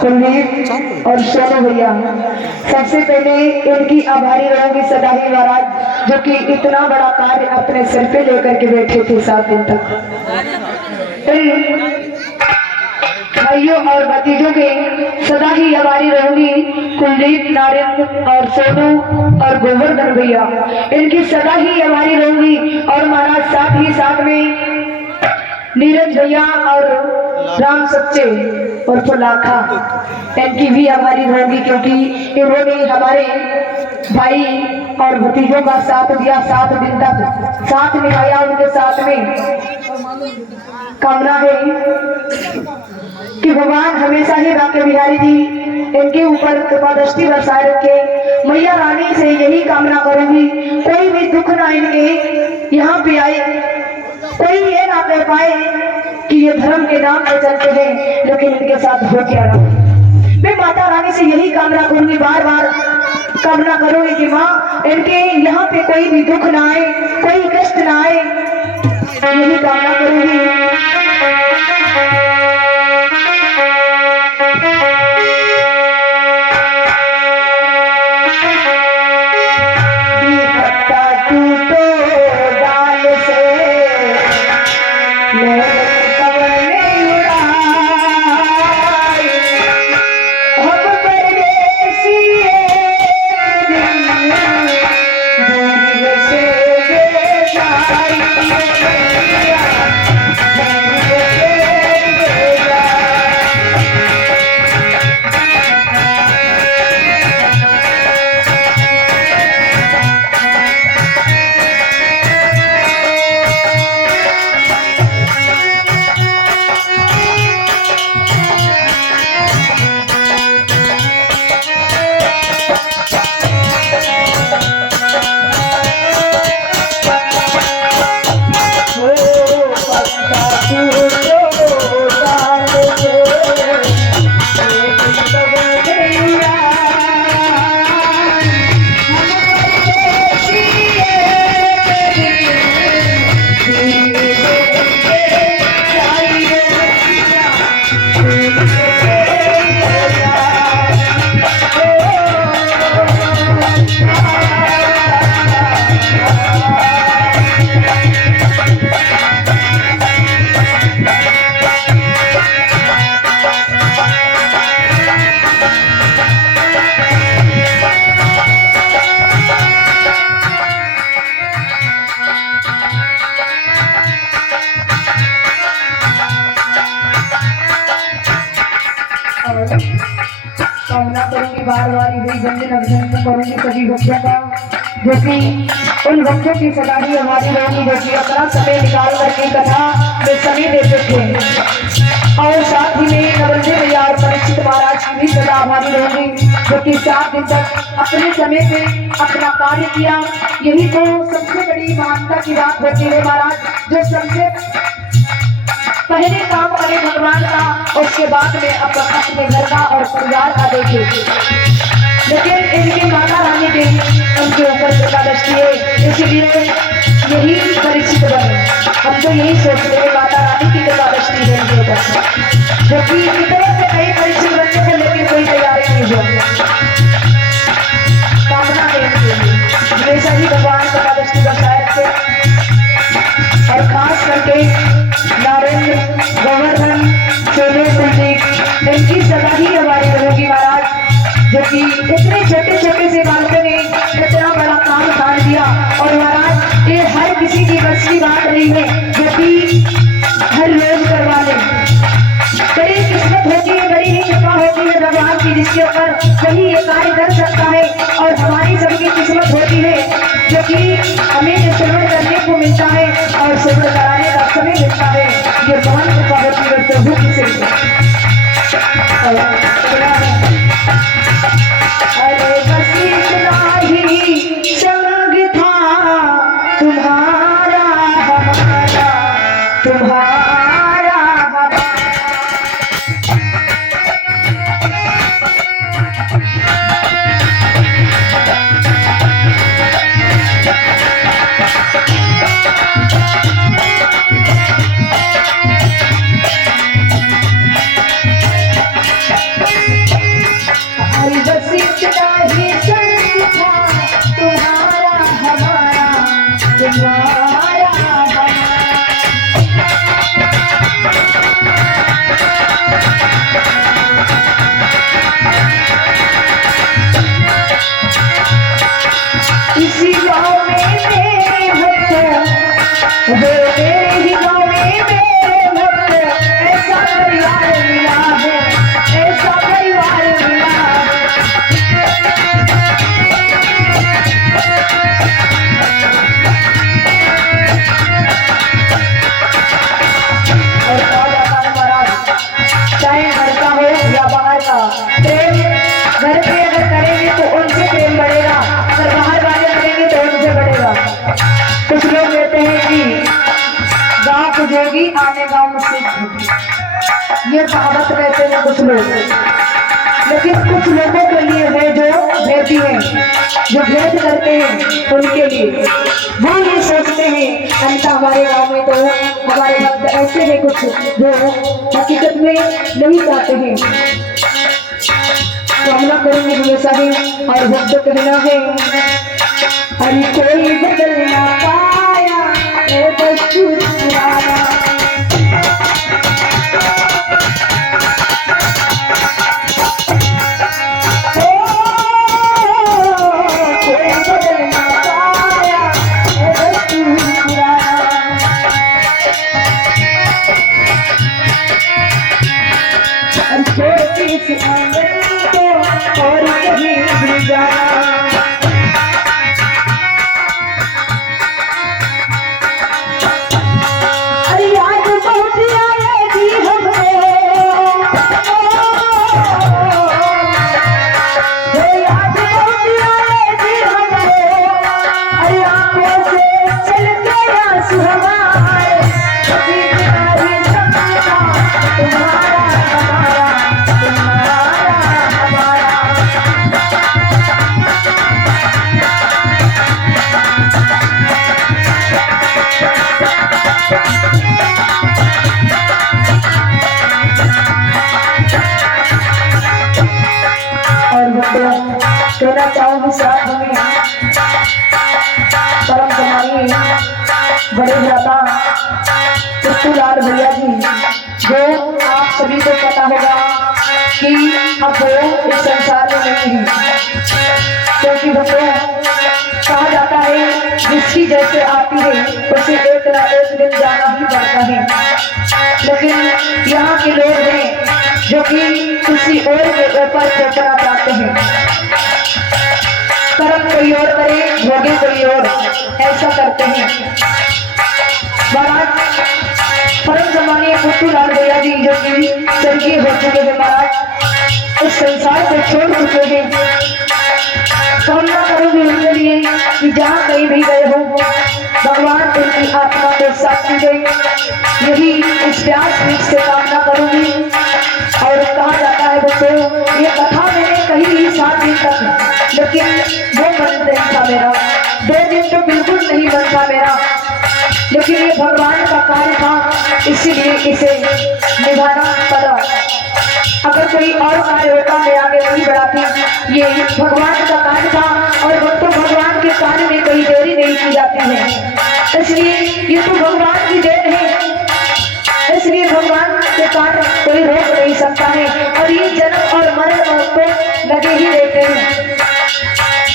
कुलदीप और सोनू भैया, सबसे पहले इनकी आभारी रहूंगी सदा ही महाराज, जो कि इतना बड़ा कार्य अपने सिर पे लेकर के बैठे थे 7 दिन तक। भाइयों और भतीजों के सदा ही आभारी रहूंगी कुलदीप, नारायण और सोनू और गोवर्धन भैया, इनकी सदा ही आभारी रहूंगी। और महाराज साथ ही साथ में नीरज भैया और राम सच्चे और फुलाखा, इनकी भी आभारी रहूंगी, क्योंकि इन्होंने हमारे भाई और भतीजों का साथ दिया, 7 दिन तक साथ निभाया। उनके साथ में कामना है कि भगवान हमेशा ही बांके बिहारी जी इनके ऊपर कृपा दृष्टि बरसाए रखे। मैया रानी से यही कामना करूंगी, कोई भी दुख ना इनके यहाँ पे आए, कोई ये ना कह पाए कि ये धर्म के नाम पे चलते हैं, लेकिन इनके साथ हो क्या रहा। मैं माता रानी से यही कामना करूंगी, बार बार कामना करूंगी कि माँ इनके यहाँ पे कोई भी दुख ना आए, कोई कष्ट ना आए, यही कामना करूंगी। कामना करूंगी बार बार यही वंदन अभिनंदन करूंगी सभी भक्तों का, जो कि उन भक्तों की सदा ही हमारी रहेगी, जो कि अपना समय निकाल करके कथा में समय देते थे। और साथ ही में नवरंजन भैया और परीक्षित महाराज की भी सदा आभारी रहूंगी, जो कि 7 दिन तक अपने समय से अपना कार्य किया। यही तो सबसे बड़ी महानता की बात होती है महाराज, जो सबसे पहले काम करे भगवान का, उसके बाद में अपने घर का और परिवार का देखे। लेकिन इनकी माता रानी के उनके ऊपर कृपा दृष्टि है, इसलिए यही परीक्षित बने। हम तो यही सोचते हैं माता रानी की कृपा दृष्टि है इनके ऊपर, जो कि कितने से कई परीक्षित बनने थे, लेकिन कोई तैयारी नहीं हुआ। कामना करेंगे हमेशा ही भगवान कृपा दृष्टि बरसाए रखे। और खास करके नारायण, गोवर्धन, सोनू, कुलदीप, इनकी सदा ही हमारी रहेगी महाराज, जो कि इतने छोटे छोटे से बालकों ने इतना बड़ा काम उठान दिया। और महाराज ये हर किसी की बस की बात नहीं है, जो कि हर रोज करवा ले। बड़ी किस्मत होती है, बड़ी ही कृपा होती है भगवान की, जिसके ऊपर वही ये कार्य कर सकता है। और हमारी सबकी किस्मत होती है, जो कि हमें श्रवण करने को मिलता है और श्रवण कराने का समय मिलता है। ये महान कृपा होती है प्रभु की से। अरे बस इतना ही संग था तुम्हारा हमारा, तुम्हारा हमारा। ये कहावत कहते हैं कुछ लोग, लेकिन कुछ लोगों के लिए है जो भेदी हैं, जो भेद करते हैं उनके लिए। वो ये सोचते हैं अंत हमारे गांव में तो हमारे भक्त ऐसे हैं कुछ जो हकीकत में नहीं चाहते हैं। कामना करेंगे हमेशा ही और भक्त कहना है अरे कोई बदल ना पाया ये बस पुराना। कहना चाहूंगी साथ में परम कमाई बड़े भ्राता पृथ्वीलाल भैया जी, जो आप सभी को पता होगा कि अब वो इस संसार में नहीं है, क्योंकि भक्तों कहा जाता है जिसकी जैसे आती है उसे एक ना एक दिन जाना ही पड़ता है। लेकिन यहाँ के लोग हैं जो कि किसी और के ऊपर चढ़ना चाहते हैं, कर्म कोई और करे भोगे कोई और, ऐसा करते हैं। महाराज परम जमाने पृथ्वीलाल भैया जी जो कि स्वर्गीय हो चुके हैं, महाराज इस संसार को छोड़ चुके हैं। कामना करूंगी उनके लिए कि जहाँ कहीं भी गए हो भगवान उनकी आत्मा को शांति दे, यही इस प्यास बीच से कामना करूंगी। और कहा जाता है दोस्तों ये कथा मैंने कही 7 दिन तक, लेकिन वो मन नहीं था मेरा, 2 दिन तो बिल्कुल नहीं मन था मेरा, लेकिन ये भगवान का कार्य था इसीलिए इसे निभाना पड़ा। अगर कोई और कार्य होता मैं आगे नहीं बढ़ाती, ये भगवान का कार्य था और वो तो भगवान के कार्य में कोई देरी नहीं की जाती है, इसलिए ये तो भगवान की देन है, इसलिए भगवान के कार्य कोई रोक नहीं सकता है और ये जन्म और मरण तो लगे ही रहते हैं।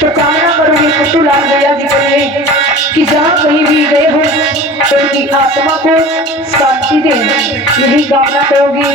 तो कामना करूंगी पृथ्वीलाल भैया जी के लिए कि जहाँ कहीं भी गए हो तो उनकी आत्मा को शांति दे, यही कामना करूंगी।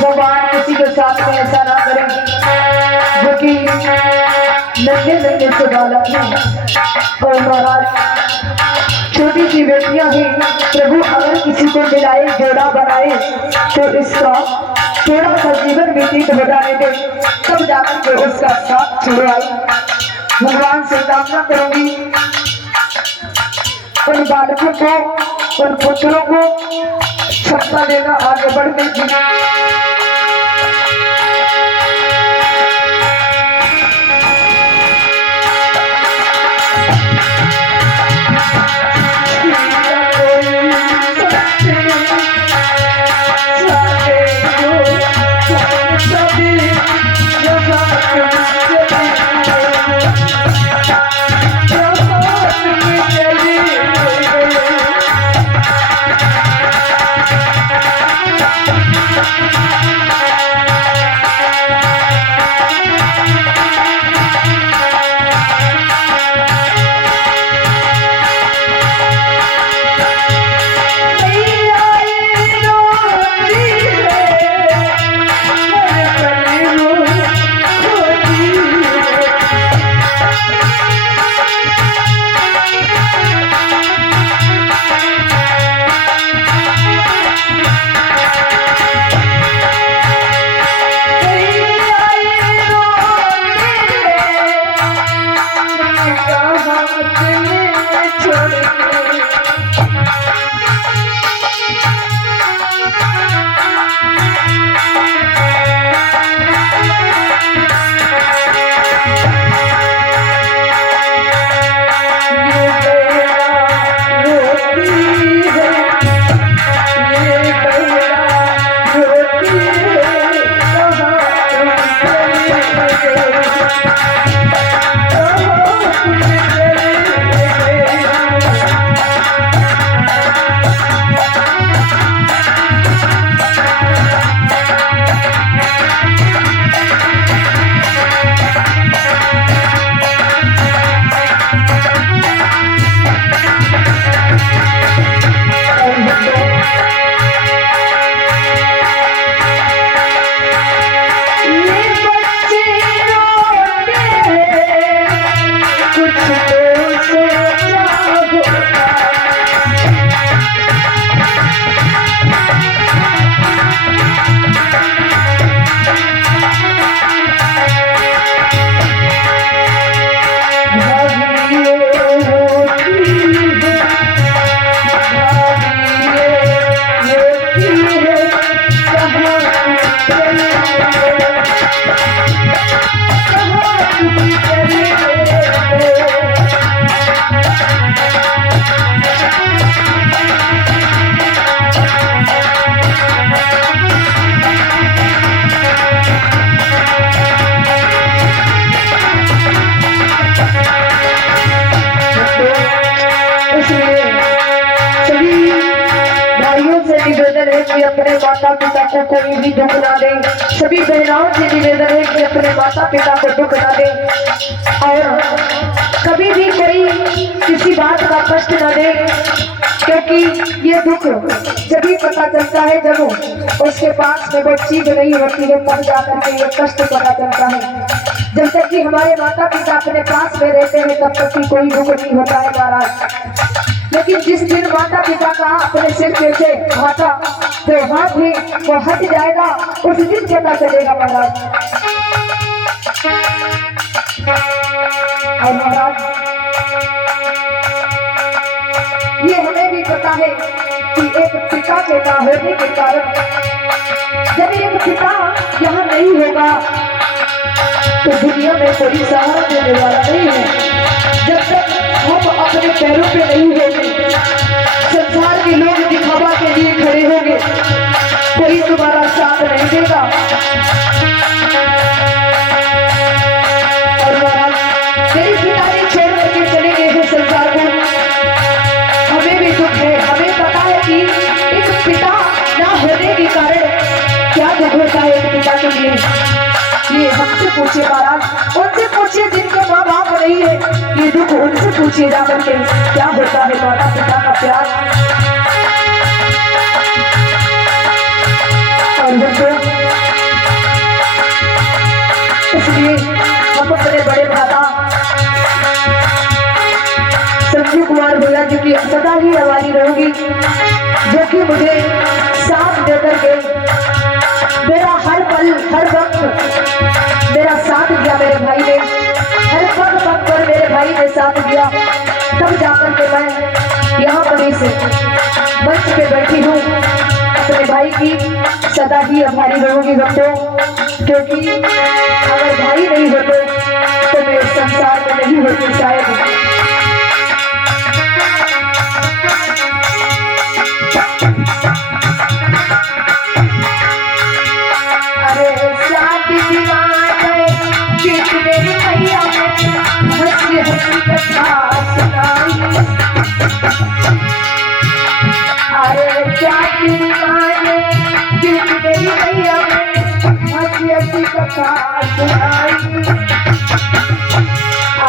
भगवान किसी के साथ में ऐसा ना करें जो कि नन्हे नन्हे से बालक हैं और महाराज छोटी सी बेटियां हैं। प्रभु अगर किसी को मिलाए जोड़ा बनाए तो इसका थोड़ा सा जीवन व्यतीत हो जाने दे, तब जाकर के उसका साथ छुड़वाए। भगवान से कामना करूंगी उन बालकों को उन पुत्रों को क्षमता देना आगे बढ़ने की। हाथ में छोड़ के कि अपने माता पिता को कोई भी दुख ना दे। सभी बहनाओं से निवेदन है कि अपने माता पिता को दुख ना दे और कभी भी कोई किसी बात का कष्ट न दे, क्योंकि ये दुख जब भी पता चलता है जब उसके पास में वो चीज नहीं होती है, तब जाकर के ये कष्ट पता चलता है। जब तक कि हमारे माता पिता अपने पास में रहते हैं तब तक कि कोई दुख नहीं होता है महाराज। लेकिन जिस दिन माता पिता का अपने सिर पे से हाथा तो हाथ भी वो हट जाएगा, उस दिन पता चलेगा महाराज। और महाराज ये हमें भी पता है कि एक पिता के ना होने के कारण जब एक पिता यहाँ नहीं होगा तो दुनिया में कोई सहारा देने वाला नहीं है। जब तक हम अपने पैरों पे नहीं होंगे, संसार के लोग दिखावा के लिए खड़े होंगे, कोई तुम्हारा साथ नहीं देगा। और महाराज मेरे पिता ने छोड़ करके चले गए हैं संसार को, हमें भी दुख है। हमें पता है कि एक पिता ना होने के कारण क्या दुख होता है एक पिता के लिए। ये हमसे पूछिए महाराज, उनसे पूछिए जिनके माँ बाप नहीं है, ये दुख उनसे पूछिए जाकर के क्या होता है माता पिता का प्यार। और इसलिए हम अपने बड़े भ्राता संजीव कुमार भैया जी की सदा ही हमारी रहेगी, जो कि मुझे साथ देकर के मेरा हर पल हर वक्त मेरा साथ दिया। मेरे भाई ने हर पल पल पर मेरे भाई ने साथ दिया, तब जाकर के मैं यहाँ पर इस मंच पे बैठी हूँ। अपने भाई की सदा ही हमारी रहूंगी बच्चों, क्योंकि अगर भाई नहीं होते तो मैं इस संसार में नहीं होती शायद।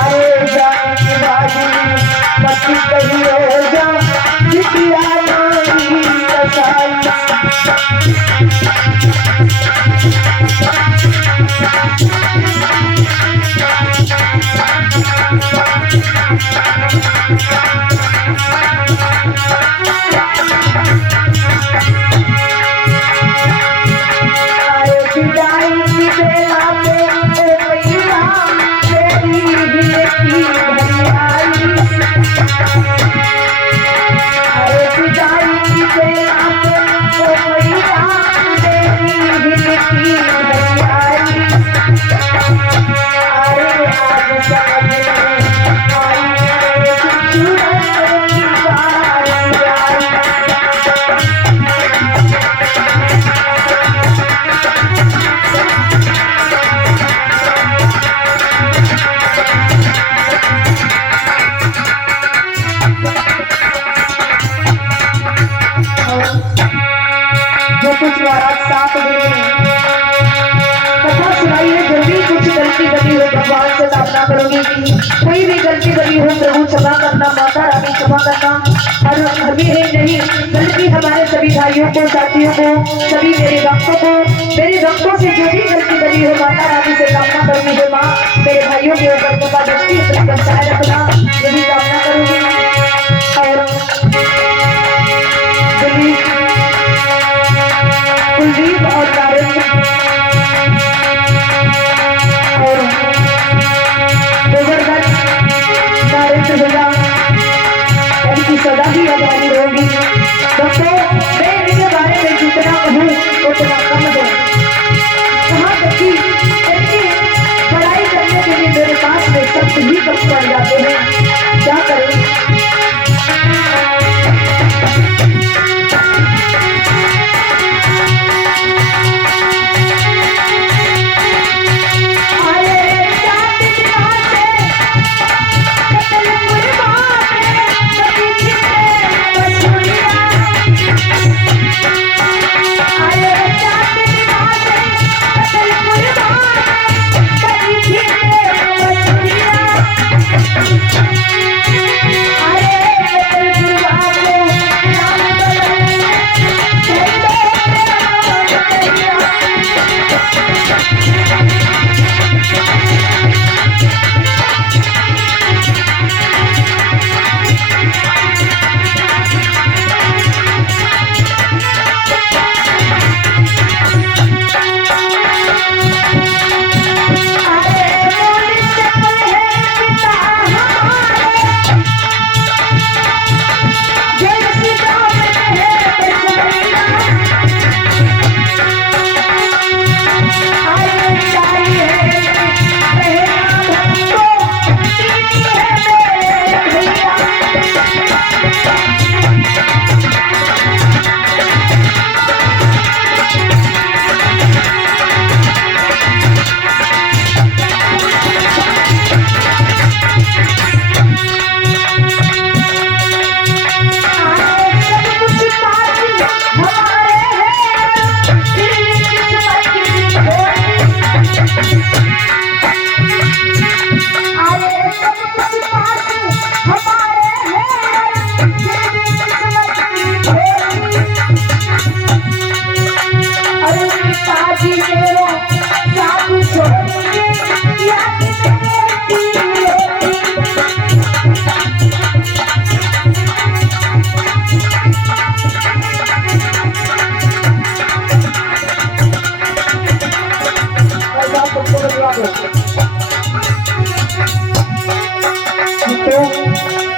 अरे जाने वाली पति कही हो जा जितिया मारी कसाई। आई अरे पिताई से आपको मैया तेरी हिलती बलियारी। अरे आज समझ में आई मेरे सूरत की बारी आई। जो कुछ महाराज 7 दिन में कथा सुनाई है, जो भी कुछ गलती बनी हो भगवान से प्रार्थना करूंगी। कोई भी गलती बनी हो प्रभु क्षमा करना, माता रानी क्षमा करना। और हमें ही नहीं बल्कि हमारे सभी भाइयों को, साथियों को, सभी मेरे भक्तों को, मेरे भक्तों से जो भी गलती बनी हो माता रानी से प्रार्थना करूंगी। हे माँ मेरे भाइयों के ऊपर कृपा दृष्टि बरसाए रखना, यही प्रार्थना करूंगी। और कुलदीप और नरेंद्र और गोवर्धन नरेंद्र भैया इनकी सदा ही आबादी होगी। दोस्तों मैं इनके बारे में जितना कहूँ उतना कम है। कहाँ तक कि इनकी पढ़ाई करने के लिए मेरे पास में शब्द ही कम पड़ जाते हैं, क्या करें।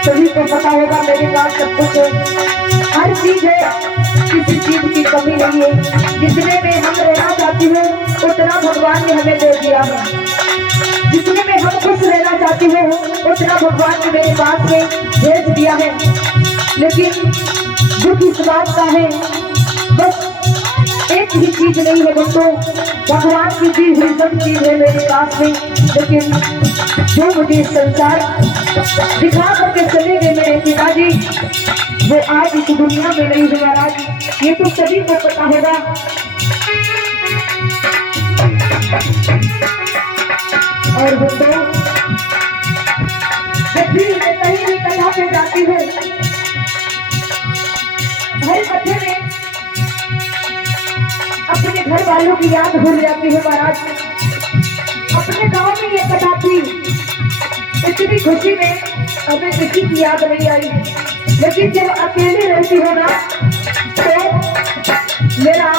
सभी को पता होगा मेरे पास सब कुछ है, हर चीज है, किसी चीज की कमी नहीं है। जितने में हम रहना चाहती हूँ उतना भगवान ने हमें दे दिया है। जितने में हम खुश रहना चाहती हूँ उतना भगवान ने मेरे पास से भेज दिया है। लेकिन दुख इस बात का है, बस एक ही चीज नहीं है दोस्तों, भगवान की दी हुई सब चीज है मेरे पास में। लेकिन जो मुझे संसार दिखा करके चले गए मेरे पिताजी, वो आज इस दुनिया में नहीं है महाराज, ये तो सभी को पता होगा। और दोस्तों जब भी मैं कहीं भी कथा पे जाती हूँ, हर कथे में अपने घर वालों की याद भूल जाती है महाराज। अपने गांव में ये कथा थी, इतनी खुशी में हमें किसी की याद नहीं आई। लेकिन जब अकेले रहती हो ना तो मेरा